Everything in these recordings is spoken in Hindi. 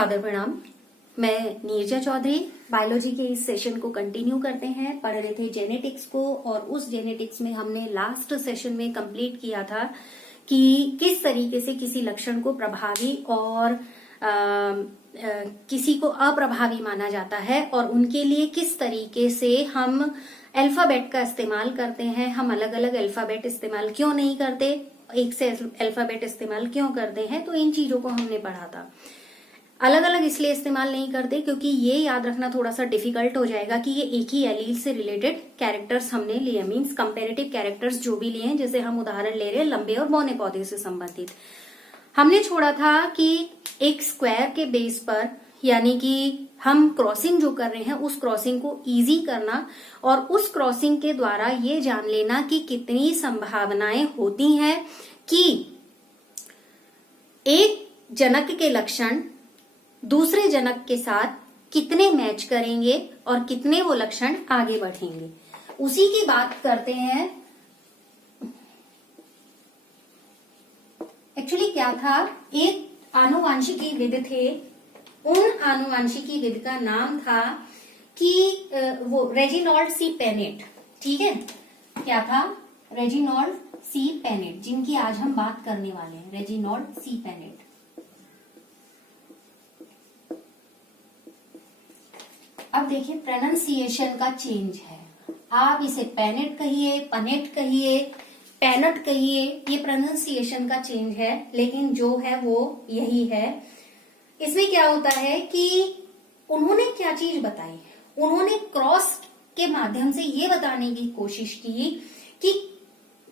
सादर प्रणाम। मैं नीरजा चौधरी। बायोलॉजी के इस सेशन को कंटिन्यू करते हैं। पढ़ रहे थे जेनेटिक्स को, और उस जेनेटिक्स में हमने लास्ट सेशन में कंप्लीट किया था कि किस तरीके से किसी लक्षण को प्रभावी और किसी को अप्रभावी माना जाता है, और उनके लिए किस तरीके से हम अल्फाबेट का इस्तेमाल करते हैं। हम अलग अलग अल्फाबेट इस्तेमाल क्यों नहीं करते, एक से अल्फाबेट इस्तेमाल क्यों करते हैं, तो इन चीजों को हमने पढ़ा था। अलग अलग इसलिए इस्तेमाल नहीं करते क्योंकि ये याद रखना थोड़ा सा डिफिकल्ट हो जाएगा कि ये एक ही एलील से रिलेटेड कैरेक्टर्स हमने लिए, मींस कंपैरेटिव कैरेक्टर्स जो भी लिए हैं। जैसे हम उदाहरण ले रहे हैं लंबे और बौने पौधे से संबंधित। हमने छोड़ा था कि एक स्क्वायर के बेस पर, यानी कि हम क्रॉसिंग जो कर रहे हैं उस क्रॉसिंग को इजी करना, और उस क्रॉसिंग के द्वारा ये जान लेना कि कितनी संभावनाएं होती हैं कि एक जनक के लक्षण दूसरे जनक के साथ कितने मैच करेंगे और कितने वो लक्षण आगे बढ़ेंगे। उसी की बात करते हैं। एक्चुअली क्या था, एक आनुवांशिकी विद थे। उन आनुवांशिकी विद का नाम था कि वो रेजिनॉल्ड सी पेनेट। ठीक है, क्या था? रेजिनॉल्ड सी पेनेट, जिनकी आज हम बात करने वाले हैं। रेजिनॉल्ड सी पेनेट। अब देखिए प्रोनाउंसिएशन का चेंज है। आप इसे पेनेट कहिए, पनेट कहिए, पेनट कहिए, ये प्रोनाउंसिएशन का चेंज है, लेकिन जो है वो यही है। इसमें क्या होता है कि उन्होंने क्या चीज बताई, उन्होंने क्रॉस के माध्यम से ये बताने की कोशिश की कि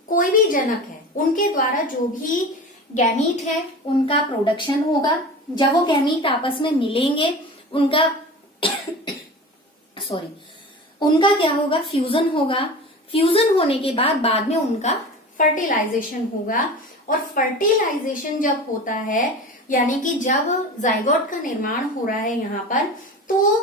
कोई भी जनक है, उनके द्वारा जो भी गैमीट है उनका प्रोडक्शन होगा। जब वो गैमीट आपस में मिलेंगे उनका क्या होगा? फ्यूजन होगा। फ्यूजन होने के बाद में उनका फर्टिलाइजेशन होगा। और फर्टिलाइजेशन जब होता है, यानी कि जब जाइगोट का निर्माण हो रहा है यहाँ पर, तो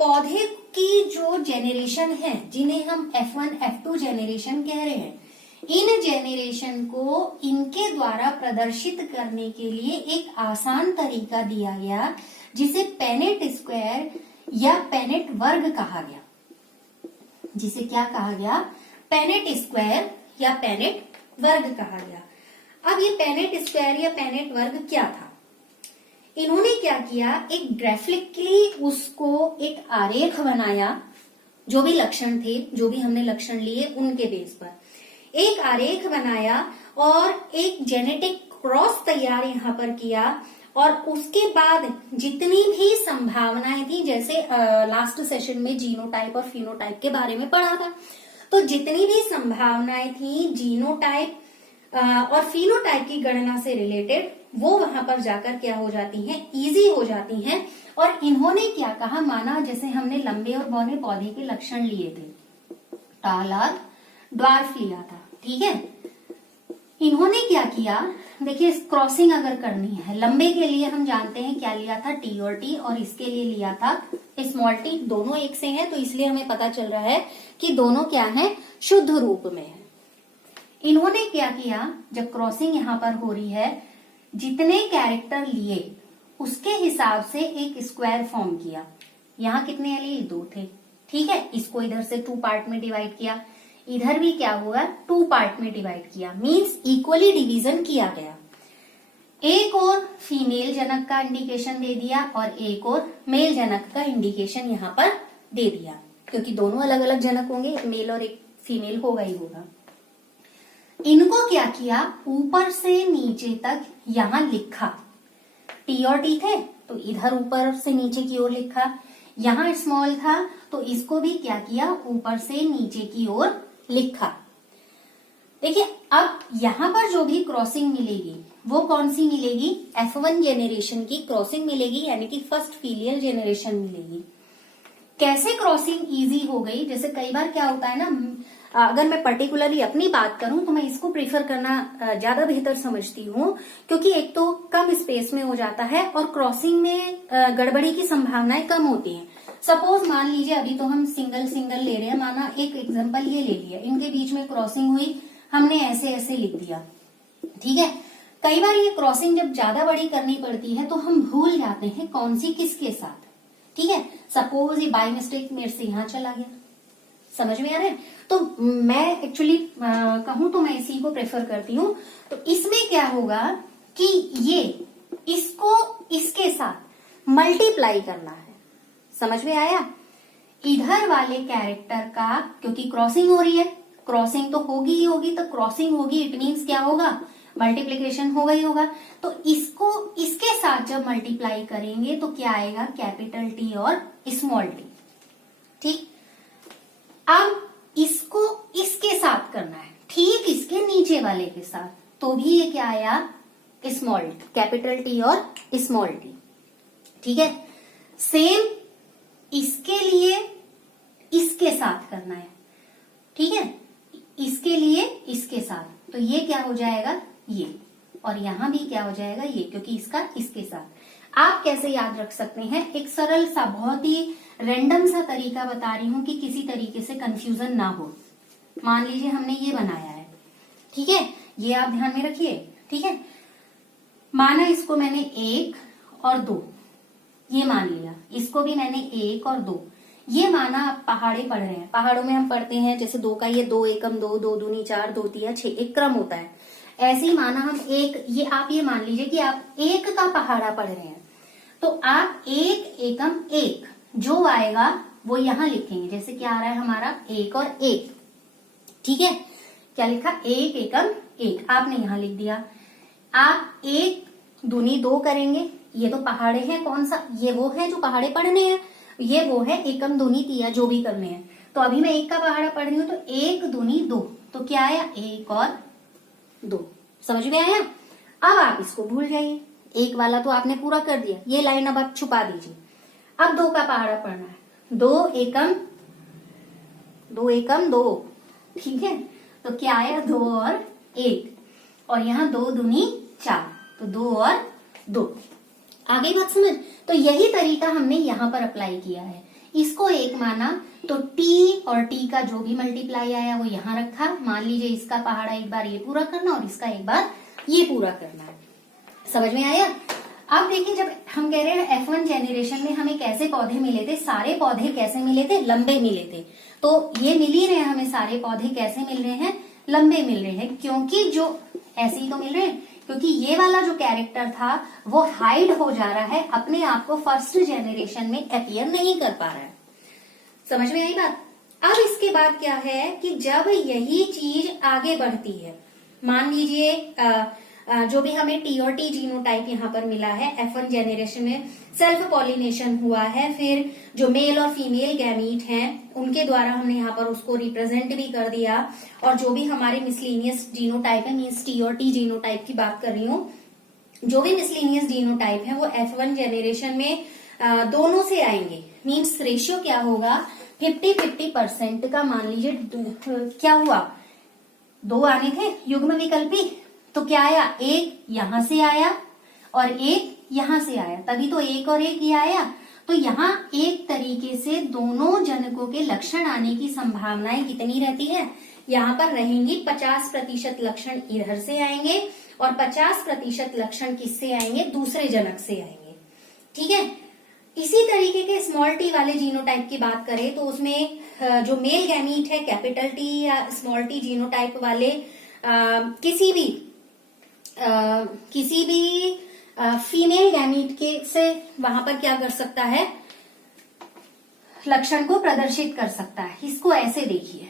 पौधे की जो जेनेरेशन है, जिन्हें हम F1 F2 जेनेरेशन कह रहे हैं, इन जेनेरेशन को इनके द्वारा प्रदर्शित करने के लिए एक आसान तरीका दिया गया, जिसे पेनेट स्क्वायर या पेनेट वर्ग कहा गया। जिसे क्या कहा गया? पेनेट स्क्वायर या पेनेट वर्ग कहा गया। अब ये पेनेट स्क्वायर या पेनेट वर्ग क्या था? इन्होंने क्या किया, एक ग्राफिकली उसको एक आरेख बनाया। जो भी लक्षण थे, जो भी हमने लक्षण लिए, उनके बेस पर एक आरेख बनाया और एक जेनेटिक क्रॉस तैयार यहाँ पर किया। और उसके बाद जितनी भी संभावनाएं थी, जैसे लास्ट सेशन में जीनोटाइप और फिनोटाइप के बारे में पढ़ा था, तो जितनी भी संभावनाएं थी जीनोटाइप और फिनोटाइप की गणना से रिलेटेड, वो वहां पर जाकर क्या हो जाती हैं? इजी हो जाती हैं। और इन्होंने क्या कहा, माना जैसे हमने लंबे और बौने पौधे के लक्षण लिए थे, टाल और ड्वार्फ लिया था। ठीक है, इन्होंने क्या किया, देखिए क्रॉसिंग अगर करनी है, लंबे के लिए हम जानते हैं क्या लिया था? टी और टी, और इसके लिए लिया था स्मॉल टी। दोनों एक से हैं, तो इसलिए हमें पता चल रहा है कि दोनों क्या है? शुद्ध रूप में है। इन्होंने क्या किया, जब क्रॉसिंग यहाँ पर हो रही है, जितने कैरेक्टर लिए उसके हिसाब से एक स्क्वायर फॉर्म किया। यहाँ कितने एलील? 2 थे। ठीक है, इसको इधर से 2 पार्ट में डिवाइड किया, इधर भी क्या हुआ? 2 पार्ट में डिवाइड किया, मींस इक्वली डिवीजन किया गया। एक और फीमेल जनक का इंडिकेशन दे दिया और एक और मेल जनक का इंडिकेशन यहाँ पर दे दिया, क्योंकि दोनों अलग अलग जनक होंगे, एक मेल और एक फीमेल होगा ही होगा। इनको क्या किया, ऊपर से नीचे तक यहाँ लिखा। टी और टी थे तो इधर ऊपर से नीचे की ओर लिखा, यहाँ स्मॉल था तो इसको भी क्या किया, ऊपर से नीचे की ओर लिखा। देखिए अब यहाँ पर जो भी क्रॉसिंग मिलेगी वो कौन सी मिलेगी? F1 जेनेरेशन की क्रॉसिंग मिलेगी, यानी कि फर्स्ट फीलियल जेनेरेशन मिलेगी। कैसे क्रॉसिंग इजी हो गई? जैसे कई बार क्या होता है ना, अगर मैं पर्टिकुलरली अपनी बात करूं तो मैं इसको प्रेफर करना ज्यादा बेहतर समझती हूँ, क्योंकि एक तो कम स्पेस में हो जाता है और क्रॉसिंग में गड़बड़ी की संभावनाएं कम होती हैं। सपोज मान लीजिए अभी तो हम सिंगल सिंगल ले रहे हैं, माना एक एग्जांपल ये ले लिया, इनके बीच में क्रॉसिंग हुई, हमने ऐसे ऐसे लिख दिया। ठीक है, कई बार ये क्रॉसिंग जब ज्यादा बड़ी करनी पड़ती है तो हम भूल जाते हैं कौन सी किसके साथ। ठीक है, सपोज ये बाय मिस्टेक मेरे से यहां चला गया, समझ में आ रहा है? तो मैं एक्चुअली कहूं तो मैं इसी को प्रेफर करती हूं। तो इसमें क्या होगा कि ये इसको इसके साथ मल्टीप्लाई करना है, समझ में आया? इधर वाले कैरेक्टर का, क्योंकि क्रॉसिंग हो रही है, क्रॉसिंग तो होगी ही होगी, तो क्रॉसिंग होगी इट मीन्स क्या होगा, मल्टीप्लीकेशन होगा ही होगा। तो इसको इसके साथ जब मल्टीप्लाई करेंगे तो क्या आएगा, कैपिटल टी और स्मॉल टी। ठीक, अब इसको इसके साथ करना है, ठीक इसके नीचे वाले के साथ, तो भी ये क्या आया, स्मॉल कैपिटल टी और स्मॉल टी। ठीक है, सेम इसके लिए इसके साथ करना है। ठीक है, इसके लिए इसके साथ, तो ये क्या हो जाएगा, ये, और यहां भी क्या हो जाएगा, ये, क्योंकि इसका इसके साथ। आप कैसे याद रख सकते हैं, एक सरल सा बहुत ही रैंडम सा तरीका बता रही हूं कि किसी तरीके से कंफ्यूजन ना हो। मान लीजिए हमने ये बनाया है, ठीक है, ये आप ध्यान में रखिए। ठीक है, माना इसको मैंने 1 और 2 ये मान लिया, इसको भी मैंने 1 और 2 ये माना। आप पहाड़े पढ़ रहे हैं, पहाड़ों में हम पढ़ते हैं जैसे 2 का ये 2 एकम 2, 2 दूनी 4, 2 तिया 6, एक क्रम होता है। ऐसे ही माना हम एक, ये आप ये मान लीजिए कि आप 1 का पहाड़ा पढ़ रहे हैं, तो आप 1 एकम 1 जो आएगा वो यहां लिखेंगे। जैसे क्या आ रहा है हमारा 1 और 1, ठीक है, क्या लिखा, 1 एकम 1 आपने यहां लिख दिया। आप 1 दूनी 2 करेंगे, ये तो पहाड़े हैं, कौन सा, ये वो है जो पहाड़े पढ़ने हैं, ये वो है एकम दूनी तिया जो भी करने हैं। तो अभी मैं 1 का पहाड़ा पढ़ रही हूं, तो 1 दूनी 2, तो क्या आया, 1 और 2, समझ में आया? अब आप इसको भूल जाइए, 1 वाला तो आपने पूरा कर दिया, ये लाइन अब आप छुपा दीजिए। अब 2 का पहाड़ा पढ़ना है, 2 एकम 2, ठीक है, तो क्या आया, 2 और 1, और यहाँ 2 दूनी 4, तो 2 और 2। आगे बात समझ? तो यही तरीका हमने यहाँ पर अप्लाई किया है। इसको 1 माना तो t और t का जो भी मल्टीप्लाई आया वो यहाँ रखा। मान लीजिए इसका पहाड़ा एक बार ये पूरा करना और इसका एक बार ये पूरा करना है, समझ में आया? अब देखिए, जब हम कह रहे हैं F1 जेनरेशन में हमें कैसे पौधे मिले थे, सारे पौधे कैसे मिले थे, लंबे मिले थे। तो ये मिल ही रहे हैं हमें, सारे पौधे कैसे मिल रहे हैं, लंबे मिल रहे हैं, क्योंकि जो ऐसे ही तो मिल रहे हैं, क्योंकि ये वाला जो कैरेक्टर था वो हाइड हो जा रहा है, अपने आप को फर्स्ट जेनरेशन में अपीयर नहीं कर पा रहा है। समझ में आई बात? अब इसके बाद क्या है कि जब यही चीज आगे बढ़ती है, मान लीजिए जो भी हमें टी और टी जीनोटाइप यहाँ पर मिला है, F1 जेनरेशन में सेल्फ पॉलिनेशन हुआ है, फिर जो मेल और फीमेल गैमीट हैं उनके द्वारा हमने यहाँ पर उसको रिप्रेजेंट भी कर दिया, और जो भी हमारे मिसलिनियस जीनोटाइप है, मीन्स टी और टी जीनोटाइप की बात कर रही हूँ, जो भी मिसलिनियस जीनोटाइप है वो F1 जेनरेशन में दोनों से आएंगे। मीन्स रेशियो क्या होगा, 50-50% का। मान लीजिए क्या हुआ, 2 आने थे युग्म विकल्पी, तो क्या आया, 1 यहां से आया और 1 यहां से आया, तभी तो 1 और 1 ये आया। तो यहाँ एक तरीके से दोनों जनकों के लक्षण आने की संभावनाएं कितनी रहती है, यहाँ पर रहेंगी 50% लक्षण इधर से आएंगे और 50% लक्षण किससे आएंगे, दूसरे जनक से आएंगे। ठीक है, इसी तरीके के स्मॉल टी वाले जीनोटाइप की बात करें तो उसमें जो मेल गैमीट है कैपिटल टी या स्मॉल टी जीनोटाइप वाले किसी भी फीमेल गैमीट के से वहां पर क्या कर सकता है, लक्षण को प्रदर्शित कर सकता है। इसको ऐसे देखिए,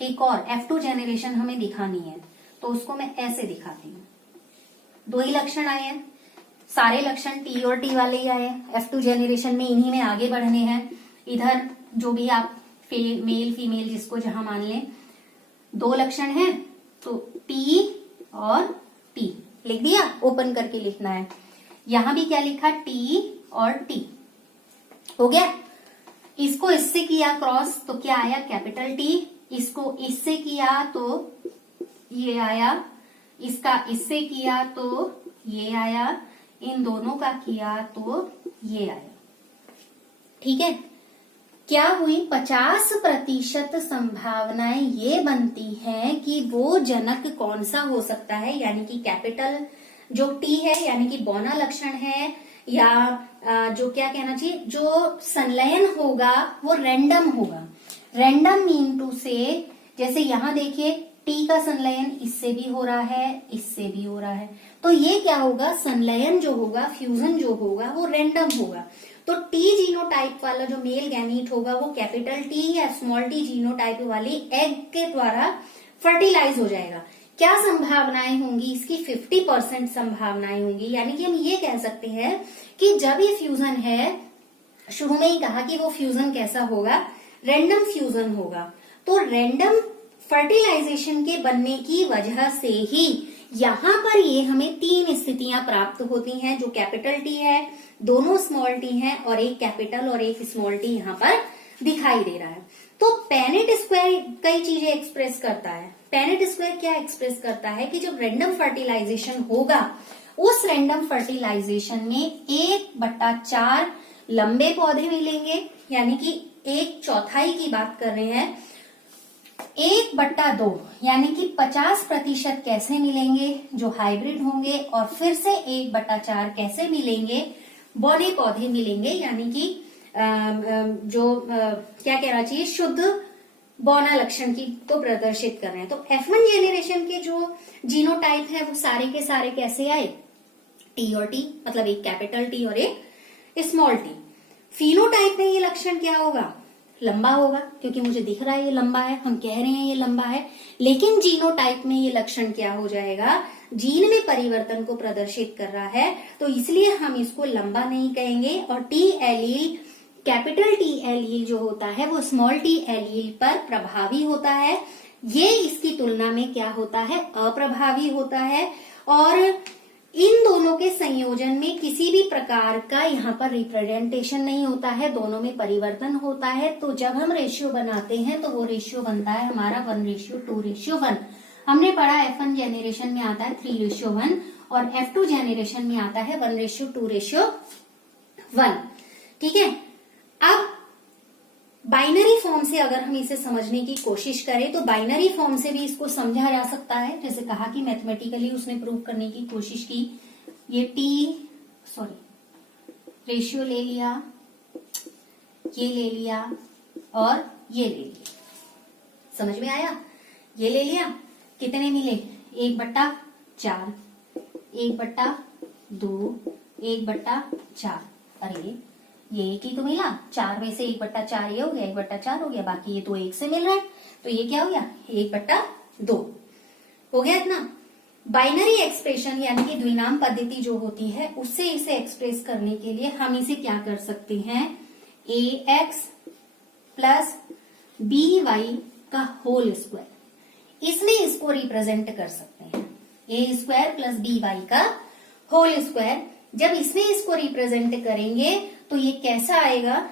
एक और F2 जेनरेशन हमें दिखानी है तो उसको मैं ऐसे दिखाती हूँ। 2 ही लक्षण आए हैं, सारे लक्षण टी और टी वाले ही आए हैं F2 जेनरेशन में, इन्हीं में आगे बढ़ने हैं। इधर जो भी आप मेल फीमेल जिसको जहां मान लें, 2 लक्षण हैं तो टी और टी लिख दिया, ओपन करके लिखना है। यहां भी क्या लिखा, टी और टी, हो गया। इसको इससे किया क्रॉस तो क्या आया, कैपिटल टी। इसको इससे किया तो ये आया, इसका इससे किया तो ये आया, इन दोनों का किया तो ये आया। ठीक है, क्या हुई, 50% संभावनाएं ये बनती हैं कि वो जनक कौन सा हो सकता है, यानी कि कैपिटल जो टी है यानी कि बौना लक्षण है, या जो क्या कहना चाहिए, जो संलयन होगा वो रैंडम होगा। रैंडम मीन टू से, जैसे यहां देखिए टी का संलयन इससे भी हो रहा है, इससे भी हो रहा है, तो ये क्या होगा, संलयन जो होगा, फ्यूजन जो होगा वो रैंडम होगा। तो टी जीनोटाइप वाला जो मेल गैमीट होगा वो कैपिटल टी या स्मॉल टी जीनोटाइप वाली एग के द्वारा फर्टिलाइज हो जाएगा। क्या संभावनाएं होंगी इसकी, 50% संभावनाएं होंगी। यानी कि हम ये कह सकते हैं कि जब ये फ्यूजन है, शुरू में ही कहा कि वो फ्यूजन कैसा होगा, रैंडम फ्यूजन होगा। तो रैंडम फर्टिलाइजेशन के बनने की वजह से ही यहाँ पर ये हमें 3 स्थितियां प्राप्त होती हैं, जो कैपिटल टी है, दोनों स्मॉल टी हैं और एक कैपिटल और एक स्मॉल टी यहाँ पर दिखाई दे रहा है। तो पेनेट स्क्वायर कई चीजें एक्सप्रेस करता है। पेनेट स्क्वायर क्या एक्सप्रेस करता है कि जब रैंडम फर्टिलाइजेशन होगा, उस रैंडम फर्टिलाइजेशन में 1/4 लंबे पौधे मिलेंगे, यानी कि 1/4 की बात कर रहे हैं, 1/2 यानी कि 50% कैसे मिलेंगे, जो हाइब्रिड होंगे, और फिर से 1/4 कैसे मिलेंगे, बौने पौधे मिलेंगे, यानी कि क्या कहना चाहिए, शुद्ध बौना लक्षण की को प्रदर्शित कर रहे हैं। तो F1 जेनरेशन के जो जीनोटाइप है वो सारे के सारे कैसे आए, टी और टी, मतलब एक कैपिटल टी और एक स्मॉल टी। फिनोटाइप में ये लक्षण क्या होगा, लंबा होगा, क्योंकि मुझे दिख रहा है ये लंबा है, हम कह रहे हैं ये लंबा है। लेकिन जीनोटाइप में ये लक्षण क्या हो जाएगा, जीन में परिवर्तन को प्रदर्शित कर रहा है, तो इसलिए हम इसको लंबा नहीं कहेंगे। और T allele, capital T allele जो होता है वो स्मॉल टी एलील पर प्रभावी होता है, ये इसकी तुलना में क्या होता है, अप्रभावी होता है। और इन दोनों के संयोजन में किसी भी प्रकार का यहाँ पर रिप्रेजेंटेशन नहीं होता है, दोनों में परिवर्तन होता है। तो जब हम रेशियो बनाते हैं तो वो रेशियो बनता है हमारा 1:2:1। हमने पढ़ा F1 जेनरेशन में आता है 3:1 और F2 जेनरेशन में आता है 1:2:1। ठीक है। अब बाइनरी फॉर्म से अगर हम इसे समझने की कोशिश करें तो बाइनरी फॉर्म से भी इसको समझा जा सकता है। जैसे कहा कि मैथमेटिकली उसने प्रूव करने की कोशिश की, ये रेशियो ले लिया, ये ले लिया और ये ले लिया, समझ में आया, ये ले लिया, कितने मिले, 1/4, 1/2, 1/4। अरे ये एक ही तो मिला, 4 में से 1/4 ये हो गया, 1/4 हो गया, बाकी ये तो 1 से मिल रहा है, तो ये क्या हो गया, 1/2 हो गया इतना। बाइनरी एक्सप्रेशन यानी कि द्विनाम पद्धति जो होती है उससे इसे एक्सप्रेस करने के लिए हम इसे क्या कर सकते हैं, ax प्लस by का होल स्क्वायर, इसमें इसको रिप्रेजेंट कर सकते हैं, a² प्लस by का होल स्क्वायर। जब इसमें इसको रिप्रेजेंट करेंगे तो ये कैसा आएगा,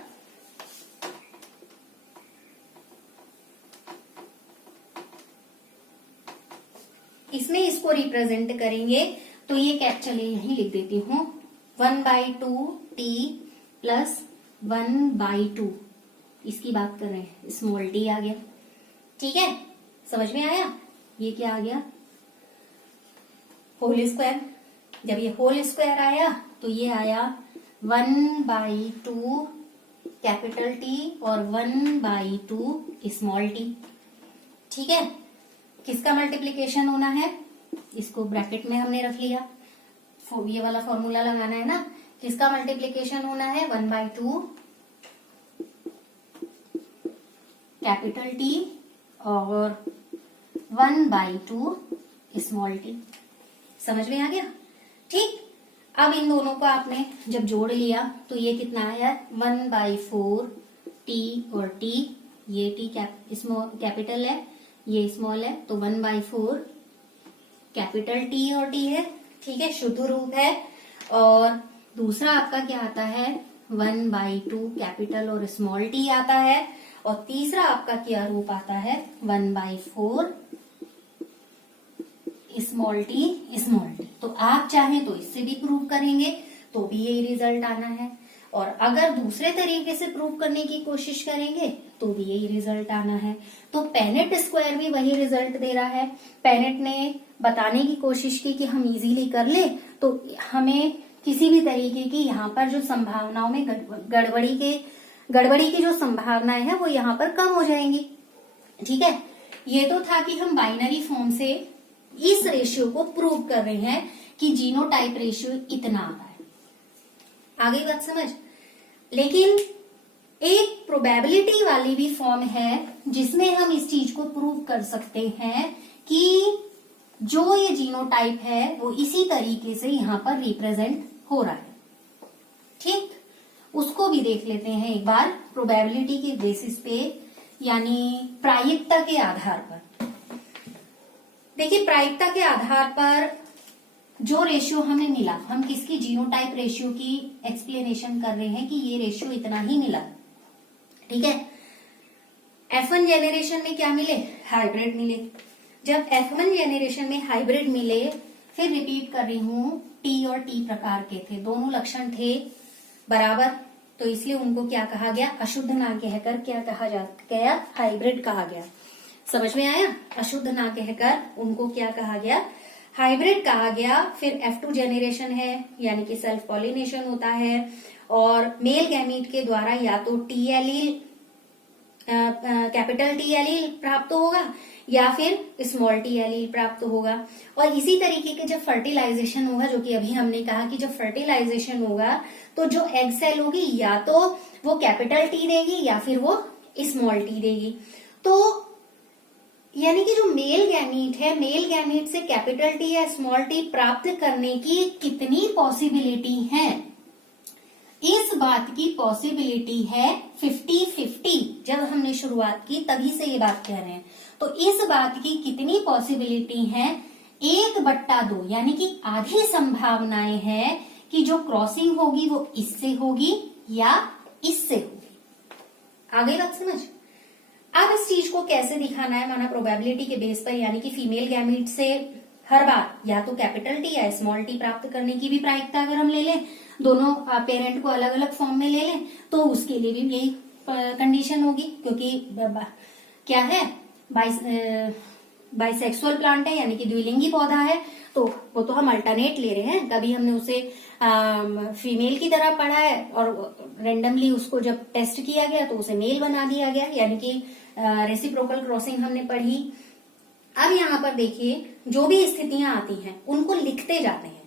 इसमें इसको रिप्रेजेंट करेंगे तो ये क्या, चलिए यहीं लिख देती हूं, 1/2t प्लस 1/2, इसकी बात कर रहे हैं, स्मॉल टी आ गया। ठीक है, समझ में आया, ये क्या आ गया, होल स्क्वायर। जब ये होल स्क्वायर आया तो ये आया 1/2 कैपिटल टी और 1/2 स्मॉल टी। ठीक है, किसका मल्टीप्लीकेशन होना है, इसको ब्रैकेट में हमने रख लिया, ये वाला फॉर्मूला लगाना है ना, किसका मल्टीप्लीकेशन होना है, 1/2 कैपिटल टी और 1/2 स्मॉल टी। समझ में आ गया। ठीक, अब इन दोनों को आपने जब जोड़ लिया तो ये कितना आया, 1/4 टी और टी, ये टी कैपिटल है, ये स्मॉल है, तो 1/4 कैपिटल टी और टी है। ठीक है, शुद्ध रूप है। और दूसरा आपका क्या आता है, 1/2 कैपिटल और स्मॉल टी आता है। और तीसरा आपका क्या रूप आता है, 1/4 स्मॉल टी। तो आप चाहें तो इससे भी प्रूव करेंगे तो भी यही रिजल्ट आना है, और अगर दूसरे तरीके से प्रूव करने की कोशिश करेंगे तो भी यही रिजल्ट आना है। तो पेनेट स्क्वायर भी वही रिजल्ट दे रहा है। पेनेट ने बताने की कोशिश की कि हम इजीली कर ले, तो हमें किसी भी तरीके की यहाँ पर जो संभावनाओं में गड़बड़ी की जो संभावनाएं है वो यहाँ पर कम हो जाएंगी। ठीक है, ये तो था कि हम बाइनरी फॉर्म से इस रेशियो को प्रूव कर रहे हैं कि जीनोटाइप रेशियो इतना आता है। आगे बात समझ। लेकिन एक प्रोबेबिलिटी वाली भी फॉर्म है जिसमें हम इस चीज को प्रूव कर सकते हैं कि जो ये जीनोटाइप है वो इसी तरीके से यहां पर रिप्रेजेंट हो रहा है। ठीक, उसको भी देख लेते हैं एक बार प्रोबेबिलिटी के बेसिस पे, यानी प्रायिकता के आधार पर। देखिए, प्रायिकता के आधार पर जो रेशियो हमें मिला, हम किसकी जीनोटाइप रेशियो की एक्सप्लेनेशन कर रहे हैं कि ये रेशियो इतना ही मिला। ठीक है, F1 जेनरेशन में क्या मिले? हाइब्रिड मिले। जब F1 जेनरेशन में हाइब्रिड मिले, फिर रिपीट कर रही हूं, T और T प्रकार के थे, दोनों लक्षण थे बराबर, तो इसलिए उनको क्या कहा गया? अशुद्ध ना कहकर क्या कहा गया? हाइब्रिड कहा गया। समझ में आया? अशुद्ध ना कहकर उनको क्या कहा गया? हाइब्रिड कहा गया। फिर F2 जेनरेशन है, यानी कि सेल्फ पॉलिनेशन होता है और मेल गैमीट के द्वारा या तो T allele, capital T allele प्राप्त होगा या फिर स्मॉल टी एलील प्राप्त होगा। और इसी तरीके के जब फर्टिलाइजेशन होगा, जो कि अभी हमने कहा कि जब फर्टिलाइजेशन होगा तो जो एग सेल होगी या तो वो कैपिटल टी देगी या फिर वो स्मॉल टी देगी। तो यानी कि जो मेल गैमीट है, मेल गैमीट से कैपिटल टी या स्मॉल टी प्राप्त करने की कितनी पॉसिबिलिटी है? इस बात की पॉसिबिलिटी है 50-50। जब हमने शुरुआत की तभी से ये बात कह रहे हैं। तो इस बात की कितनी पॉसिबिलिटी है? 1/2, यानी कि आधी संभावनाएं है कि जो क्रॉसिंग होगी वो इससे होगी या इससे होगी। आगे बात समझ। अब इस चीज को कैसे दिखाना है? माना प्रोबेबिलिटी के बेस पर, यानी कि फीमेल गैमीट से हर बार या तो कैपिटल टी या स्मॉल टी प्राप्त करने की भी प्रायिकता अगर हम ले लें, दोनों पेरेंट को अलग अलग फॉर्म में ले लें, तो उसके लिए भी यही कंडीशन होगी, क्योंकि क्या है, बाइसेक्सुअल प्लांट है, यानी कि द्विलिंगी पौधा है, तो वो तो हम अल्टरनेट ले रहे हैं। कभी हमने उसे फीमेल की तरह पढ़ा है और रेंडमली उसको जब टेस्ट किया गया तो उसे मेल बना दिया गया, यानी कि रेसिप्रोकल क्रॉसिंग हमने पढ़ी। अब यहाँ पर देखिए, जो भी स्थितियां आती हैं उनको लिखते जाते हैं।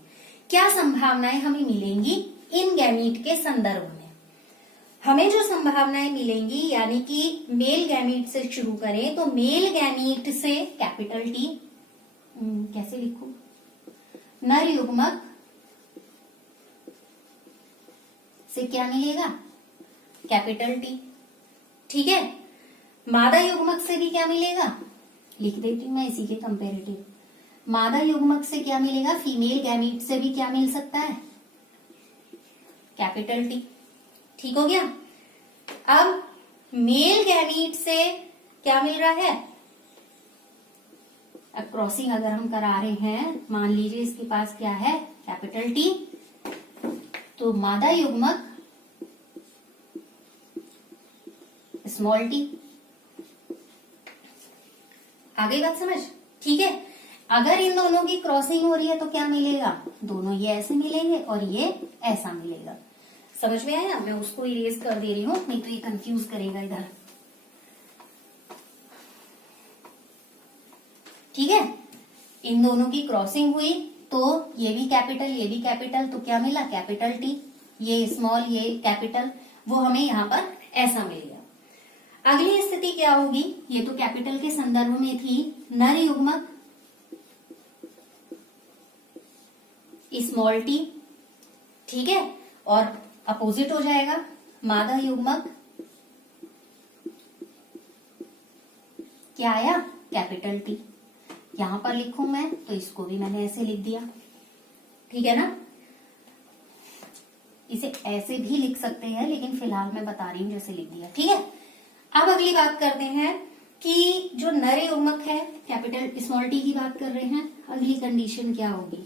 क्या संभावनाएं हमें मिलेंगी इन गैमीट के संदर्भ में? हमें जो संभावनाएं मिलेंगी, यानी कि मेल गैमीट से शुरू करें तो मेल गैमीट से कैपिटल टी, कैसे लिखूं, नर युग्मक से क्या मिलेगा? Capital T. ठीक है, मादा युग्मक से भी क्या मिलेगा? लिख देती हूं मैं इसी के कंपेरेटिव। मादा युग्मक से क्या मिलेगा? फीमेल गैमीट से भी क्या मिल सकता है? Capital T. ठीक हो गया। अब मेल गैमीट से क्या मिल रहा है? अब क्रॉसिंग अगर हम करा रहे हैं, मान लीजिए इसके पास क्या है? कैपिटल टी, तो मादा युग्मक स्मॉल टी। आगे बात समझ। ठीक है, अगर इन दोनों की क्रॉसिंग हो रही है तो क्या मिलेगा? दोनों ये ऐसे मिलेंगे और ये ऐसा मिलेगा। समझ में आया? मैं उसको इरेज कर दे रही हूं, नहीं तो ये कंफ्यूज करेगा इधर। ठीक है, इन दोनों की क्रॉसिंग हुई तो ये भी कैपिटल ये भी कैपिटल, तो क्या मिला? Capital T. ये स्मॉल ये कैपिटल, वो हमें यहाँ पर ऐसा मिल गया। अगली स्थिति क्या होगी? ये तो कैपिटल के संदर्भ में थी। नर युग्मक स्मॉल टी, ठीक है, और अपोजिट हो जाएगा मादा युग्मक क्या आया? Capital T. यहां पर लिखूं मैं तो इसको भी मैंने ऐसे लिख दिया। ठीक है ना, इसे ऐसे भी लिख सकते हैं, लेकिन फिलहाल मैं बता रही हूं जैसे लिख दिया। ठीक है, अब अगली बात करते हैं कि जो नर युग्मक है, कैपिटल स्मॉल टी की बात कर रहे हैं। अगली कंडीशन क्या होगी?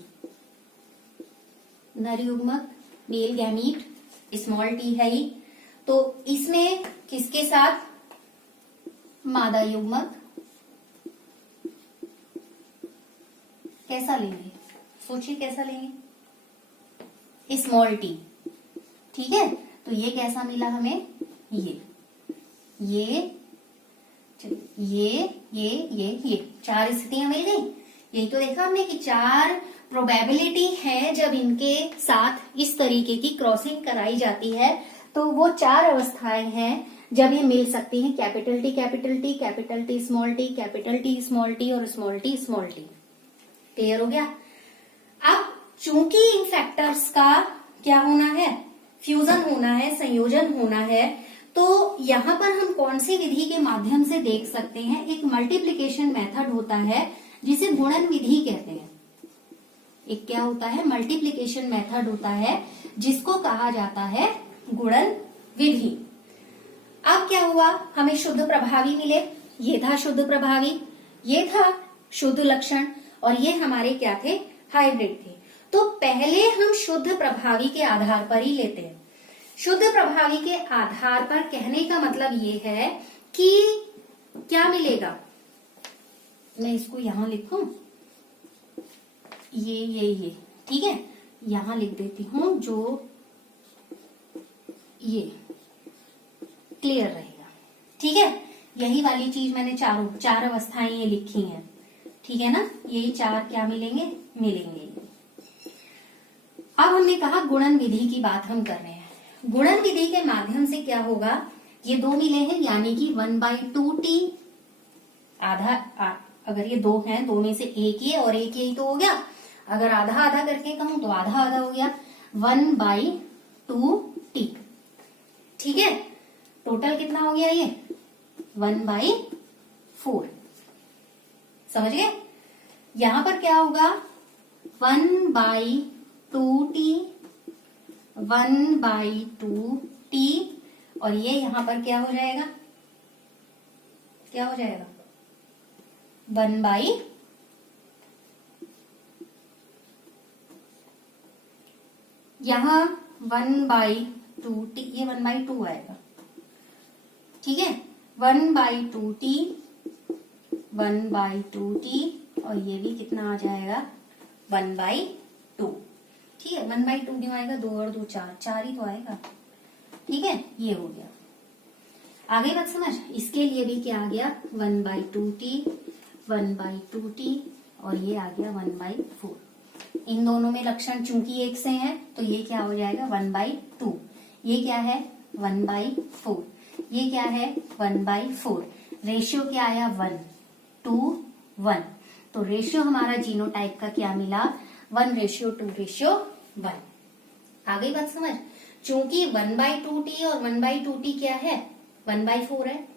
नर युग्मक मेल गैमीट स्मॉल टी है ही, तो इसमें किसके साथ, मादा युग्मक कैसा लेंगे, सोचिए कैसा लेंगे, स्मॉल टी। ठीक है, तो ये कैसा मिला हमें, ये चार स्थितियां मिल गई। यही तो देखा हमने कि 4 प्रोबेबिलिटी है जब इनके साथ इस तरीके की क्रॉसिंग कराई जाती है, तो वो 4 अवस्थाएं हैं जब ये मिल सकती हैं, capital t capital t, capital t small t, capital t small t और small t small t. Clear हो गया। अब चूंकि इन फैक्टर्स का क्या होना है, फ्यूजन होना है, संयोजन होना है, तो यहां पर हम कौन सी विधि के माध्यम से देख सकते हैं, एक मल्टीप्लीकेशन मेथड होता है जिसे गुणन विधि कहते हैं। एक क्या होता है, मल्टीप्लीकेशन मेथड होता है जिसको कहा जाता है गुणन विधि। अब क्या हुआ, हमें शुद्ध प्रभावी मिले, ये था शुद्ध प्रभावी, ये था शुद्ध लक्षण, और ये हमारे क्या थे, हाइब्रिड थे। तो पहले हम शुद्ध प्रभावी के आधार पर ही लेते हैं। शुद्ध प्रभावी के आधार पर कहने का मतलब ये है कि क्या मिलेगा, मैं इसको यहां लिखूं, ये ठीक है, यहां लिख देती हूं, जो ये क्लियर रहेगा। ठीक है, यही वाली चीज मैंने चार अवस्थाएं ये लिखी हैं, ठीक है ना, यही 4 क्या मिलेंगे, अब हमने कहा गुणन विधि की बात हम कर रहे हैं। गुणन विधि के माध्यम से क्या होगा, ये 2 मिले हैं, यानी कि 1/2t आधा, अगर ये 2 हैं, 2 में से एक ये और एक यही तो हो गया। अगर आधा आधा करके कहूं तो आधा आधा हो गया, 1/2t। ठीक है, टोटल कितना हो गया, ये 1/4। समझ गए। यहां पर क्या होगा, 1/2t, 1/2t, और ये यहां पर क्या हो जाएगा, 1/, यहां 1/2t, ये 1/2 आएगा। ठीक है, 1/2t, 1/2t, और ये भी कितना आ जाएगा, 1/2। ठीक है, 1/2 क्यों आएगा, 2 और 2 4 ही तो आएगा। ठीक है, ये हो गया। आगे बात समझ, इसके लिए भी क्या आ गया, 1/2t, 1/2t, और ये आ गया 1/4। इन दोनों में लक्षण चूंकि एक से हैं, तो ये क्या हो जाएगा, 1/2। ये क्या है, 1/4। ये क्या है, 1/4। रेशियो क्या आया, 1:1। तो रेशियो हमारा जीनोटाइप का क्या मिला, 1:2:1। आ गई बात समझ। चूंकि 1/2t और 1/2t क्या है, 1/4 है,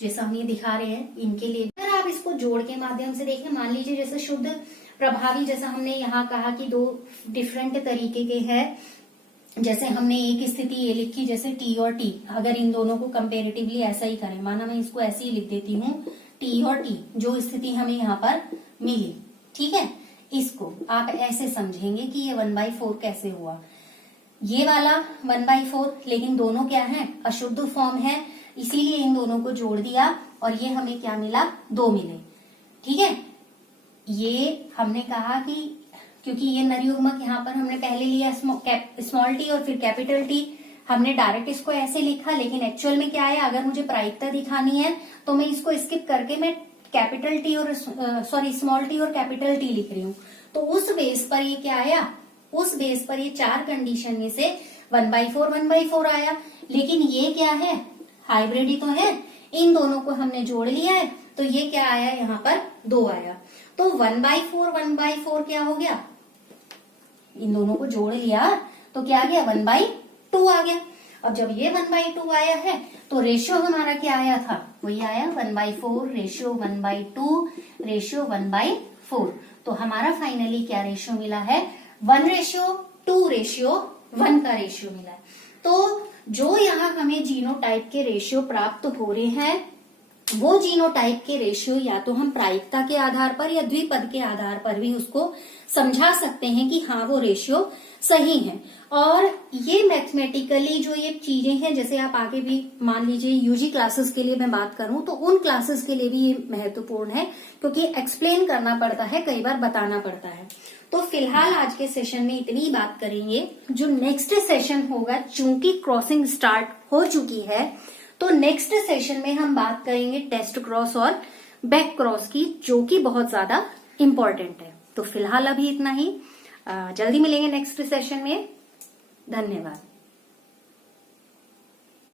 जैसा हम ये दिखा रहे हैं इनके लिए। अगर आप इसको जोड़ के माध्यम से देखें, मान लीजिए जैसे शुद्ध प्रभावी, जैसा हमने यहाँ कहा कि 2 डिफरेंट तरीके के हैं, जैसे हमने एक स्थिति ये लिखी, जैसे टी और टी, अगर इन दोनों को कंपेरेटिवली ऐसा ही करें, माना मैं इसको ऐसे ही लिख देती हूँ, टी और टी, जो स्थिति हमें यहाँ पर मिली। ठीक है, इसको आप ऐसे समझेंगे कि ये 1/4 कैसे हुआ, ये वाला 1/4, लेकिन दोनों क्या है, अशुद्ध फॉर्म है, इसीलिए इन दोनों को जोड़ दिया और ये हमें क्या मिला, 2 मिले। ठीक है, ये हमने कहा कि क्योंकि ये नरयुग्मक यहाँ पर हमने पहले लिया स्मॉल टी और फिर कैपिटल टी, हमने डायरेक्ट इसको ऐसे लिखा, लेकिन एक्चुअल में क्या है, अगर मुझे प्रायिकता दिखानी है तो मैं इसको स्किप करके मैं कैपिटल टी और स्मॉल टी और कैपिटल टी लिख रही हूँ। तो उस बेस पर ये क्या आया, उस बेस पर ये 4 कंडीशन में से 1/4 आया। लेकिन ये क्या है, हाइब्रिड ही तो है, इन दोनों को हमने जोड़ लिया है, तो ये क्या आया, यहाँ पर 2 आया। तो 1/4 क्या हो गया, इन दोनों को जोड़ लिया तो क्या आ गया, 1/2 आ गया। अब जब ये 1/2 आया है तो रेशियो हमारा क्या आया था, वही आया 1/4 रेशियो 1/2 रेशियो 1/4। तो हमारा फाइनली क्या रेशियो मिला है, 1:2:1 का रेशियो मिला है। तो जो यहाँ हमें जीनोटाइप के रेशियो प्राप्त हो रहे हैं वो जीनोटाइप के रेशियो या तो हम प्रायिकता के आधार पर या द्विपद के आधार पर भी उसको समझा सकते हैं कि हाँ वो रेशियो सही है। और ये मैथमेटिकली जो ये चीजें हैं, जैसे आप आगे भी मान लीजिए यूजी क्लासेस के लिए मैं बात करूं तो उन क्लासेस के लिए भी ये महत्वपूर्ण है, क्योंकि एक्सप्लेन करना पड़ता है, कई बार बताना पड़ता है। तो फिलहाल आज के सेशन में इतनी ही बात करेंगे। जो नेक्स्ट सेशन होगा, चूंकि क्रॉसिंग स्टार्ट हो चुकी है, तो नेक्स्ट सेशन में हम बात करेंगे टेस्ट क्रॉस और बैक क्रॉस की, जो कि बहुत ज्यादा इंपॉर्टेंट है। तो फिलहाल अभी इतना ही, जल्दी मिलेंगे नेक्स्ट सेशन में। धन्यवाद।